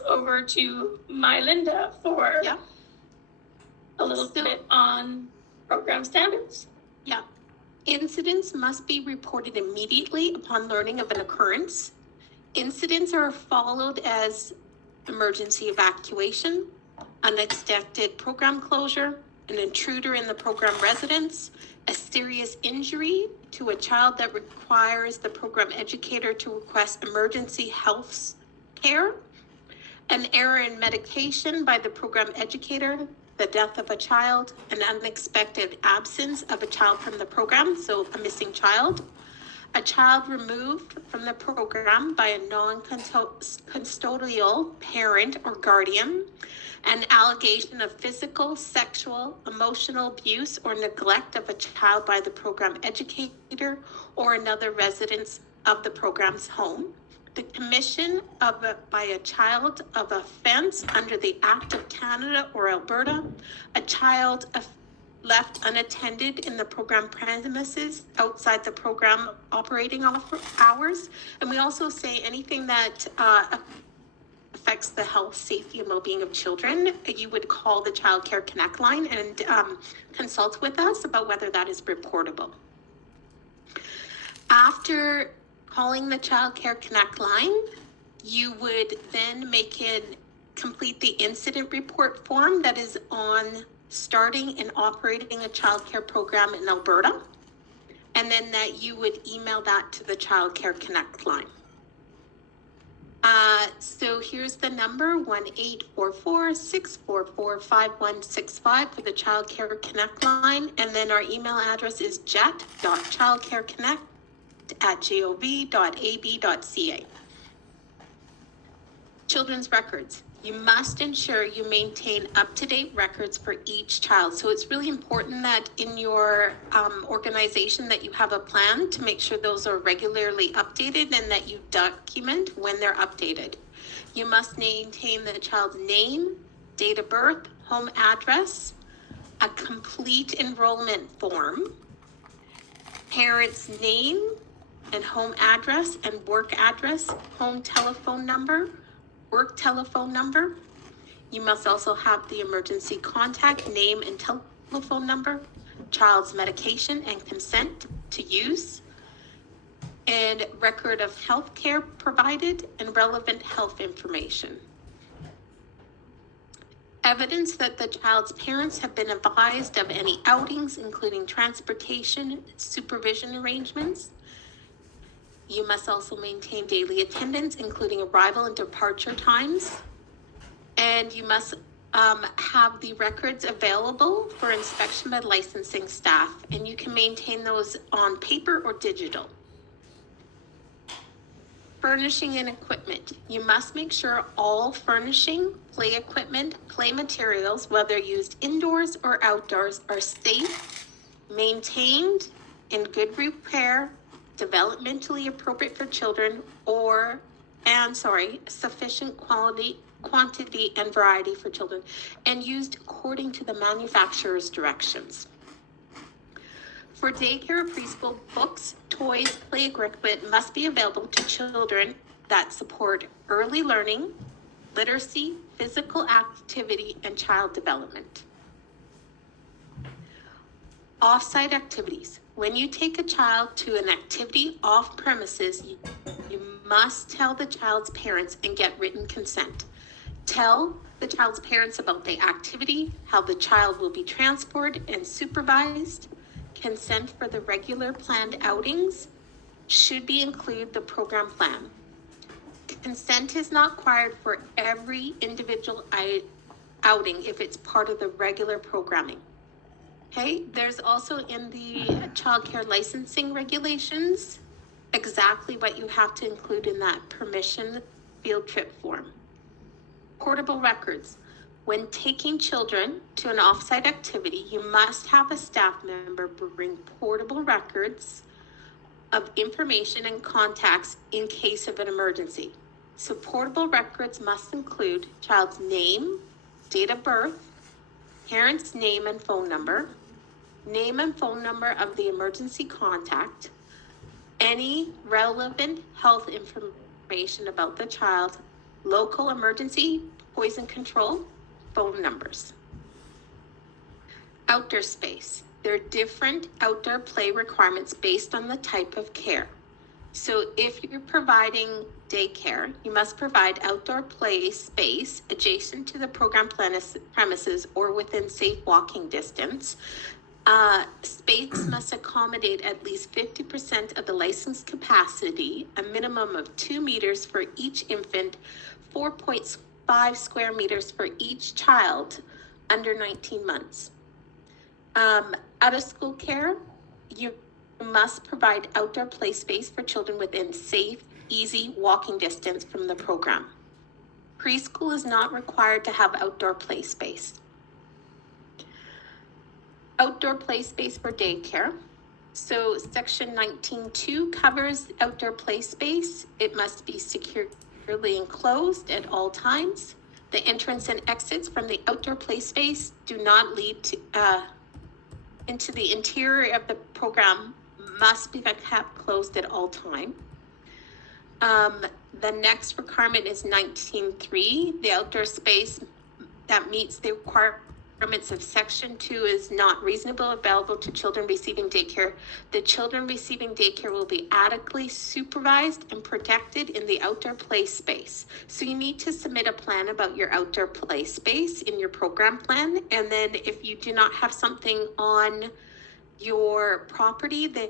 this over to Linda for a little bit on program standards. Yeah. Incidents must be reported immediately upon learning of an occurrence. Incidents are followed as emergency evacuation, unexpected program closure, an intruder in the program residence, a serious injury to a child that requires the program educator to request emergency health care, an error in medication by the program educator, the death of a child, an unexpected absence of a child from the program, so a missing child, a child removed from the program by a non-custodial parent or guardian, an allegation of physical, sexual, emotional abuse or neglect of a child by the program educator or another resident of the program's home, the commission by a child of offense under the Act of Canada or Alberta, a child left unattended in the program premises outside the program operating hours. And we also say anything that affects the health, safety, and well-being of children, you would call the Child Care Connect line and consult with us about whether that is reportable. After calling the Child Care Connect line, you would then complete the incident report form that is on starting and operating a child care program in Alberta, and then that you would email that to the Child Care Connect line. So here's the number, 1-844-644-5165 for the Child Care Connect line, and then our email address is jet.childcareconnect@gov.ab.ca. Children's records. You must ensure you maintain up-to-date records for each child. So it's really important that in your organization that you have a plan to make sure those are regularly updated and that you document when they're updated. You must maintain the child's name, date of birth, home address, a complete enrollment form, parent's name and home address and work address, home telephone number, work telephone number. You must also have the emergency contact name and telephone number, child's medication and consent to use, and record of health care provided and relevant health information. Evidence that the child's parents have been advised of any outings, including transportation, supervision arrangements. You must also maintain daily attendance, including arrival and departure times. And you must have the records available for inspection by licensing staff. And you can maintain those on paper or digital. Furnishing and equipment. You must make sure all furnishing, play equipment, play materials, whether used indoors or outdoors, are safe, maintained, in good repair, developmentally appropriate for children, sufficient quantity and variety for children, and used according to the manufacturer's directions. For daycare or preschool, books, toys, play equipment must be available to children that support early learning, literacy, physical activity, and child development. Off-site activities. When you take a child to an activity off premises, you must tell the child's parents and get written consent. Tell the child's parents about the activity, how the child will be transported and supervised. Consent for the regular planned outings should include the program plan. Consent is not required for every individual outing if it's part of the regular programming. Okay, there's also in the child care licensing regulations exactly what you have to include in that permission field trip form. Portable records. When taking children to an offsite activity, you must have a staff member bring portable records of information and contacts in case of an emergency. So portable records must include child's name, date of birth, parent's name and phone number of the emergency contact, any relevant health information about the child, local emergency, poison control, phone numbers. Outdoor space. There are different outdoor play requirements based on the type of care. So if you're providing daycare, you must provide outdoor play space adjacent to the program premises or within safe walking distance. Space must accommodate at least 50% of the licensed capacity, a minimum of 2 meters for each infant, 4.5 square meters for each child under 19 months. Out of school care, you must provide outdoor play space for children within safe, easy walking distance from the program. Preschool is not required to have outdoor play space. Outdoor play space for daycare. So section 19.2 covers outdoor play space. It must be securely enclosed at all times. The entrance and exits from the outdoor play space do not lead to into the interior of the program, must be kept closed at all time. The next requirement is 19.3. The outdoor space that meets the requirements of section 2 is not reasonable available to children receiving daycare. The children receiving daycare will be adequately supervised and protected in the outdoor play space. So you need to submit a plan about your outdoor play space in your program plan. And then if you do not have something on your property, then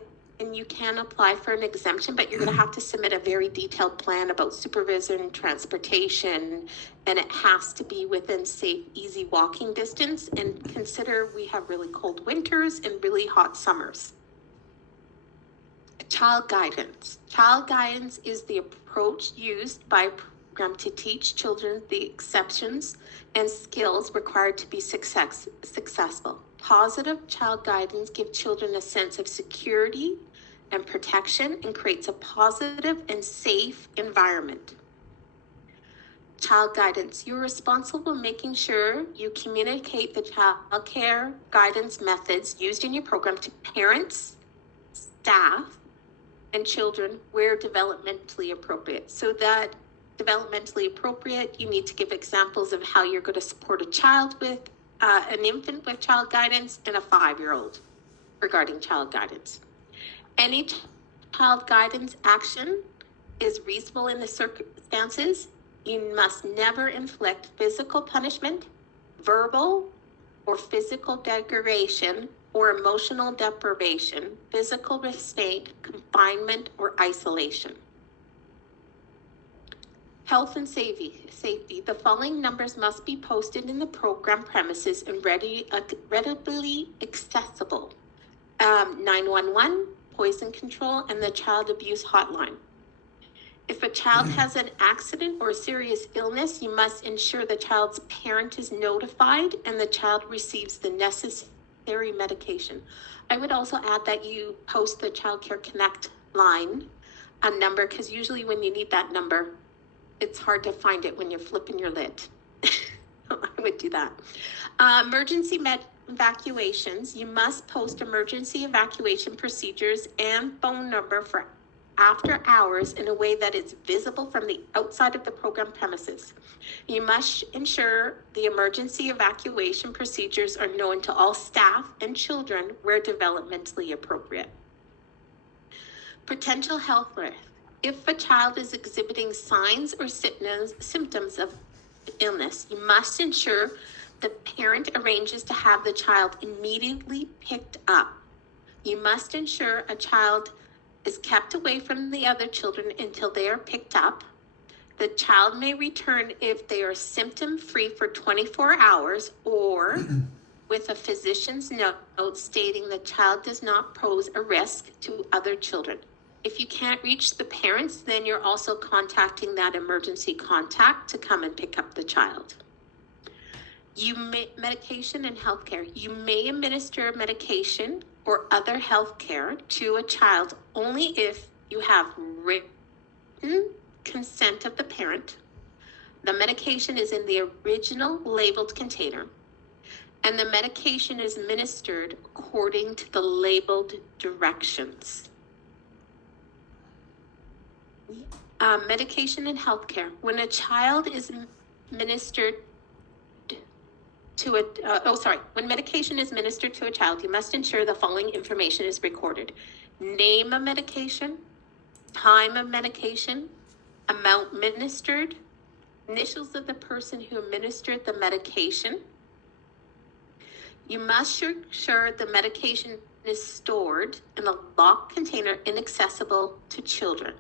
you can apply for an exemption, but you're going to have to submit a very detailed plan about supervision, transportation, and it has to be within safe, easy walking distance. And consider we have really cold winters and really hot summers. Child guidance. Child guidance is the approach used by a program to teach children the exceptions and skills required to be successful. Positive child guidance gives children a sense of security and protection and creates a positive and safe environment. Child guidance. You're responsible for making sure you communicate the child care guidance methods used in your program to parents, staff, and children where developmentally appropriate. So that developmentally appropriate, you need to give examples of how you're going to support a child with an infant with child guidance and a 5-year-old regarding child guidance. Any child guidance action is reasonable in the circumstances. You must never inflict physical punishment, verbal or physical degradation or emotional deprivation, physical restraint, confinement, or isolation. Health and safety. The following numbers must be posted in the program premises and readily accessible. 911, poison control, and the child abuse hotline. If a child has an accident or serious illness, you must ensure the child's parent is notified and the child receives the necessary medication. I would also add that you post the Child Care Connect line, a number, because usually when you need that number, it's hard to find it when you're flipping your lid. I would do that. Emergency evacuations. You must post emergency evacuation procedures and phone number for after hours in a way that is visible from the outside of the program premises. You must ensure the emergency evacuation procedures are known to all staff and children where developmentally appropriate. Potential health risk. If a child is exhibiting signs or symptoms of illness, you must ensure the parent arranges to have the child immediately picked up. You must ensure a child is kept away from the other children until they are picked up. The child may return if they are symptom-free for 24 hours or with a physician's note stating the child does not pose a risk to other children. If you can't reach the parents, then you're also contacting that emergency contact to come and pick up the child. Medication and healthcare. You may administer medication or other health care to a child only if you have written consent of the parent. The medication is in the original labeled container, and the medication is administered according to the labeled directions. Medication and healthcare. When a child is ministered to when medication is administered to a child, you must ensure the following information is recorded: name of medication, time of medication, amount administered, initials of the person who administered the medication. You must ensure the medication is stored in a locked container inaccessible to children.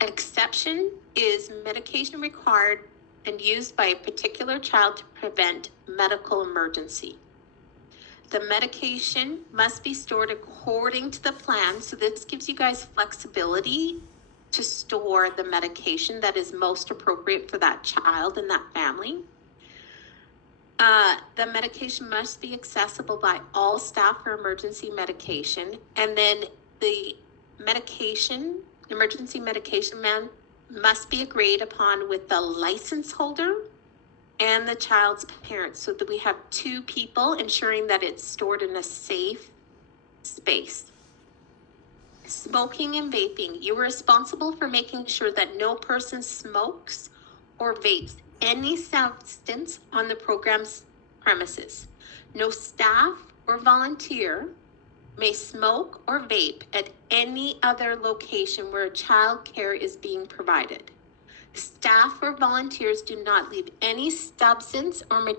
An exception is medication required and used by a particular child to prevent medical emergency. The medication must be stored according to the plan, so this gives you guys flexibility to store the medication that is most appropriate for that child and that family. The medication must be accessible by all staff for emergency medication, and then the emergency medication man must be agreed upon with the license holder and the child's parents, so that we have two people ensuring that it's stored in a safe space. Smoking and vaping. You are responsible for making sure that no person smokes or vapes any substance on the program's premises. No staff or volunteer may smoke or vape at any other location where child care is being provided. Staff or volunteers do not leave any substance or material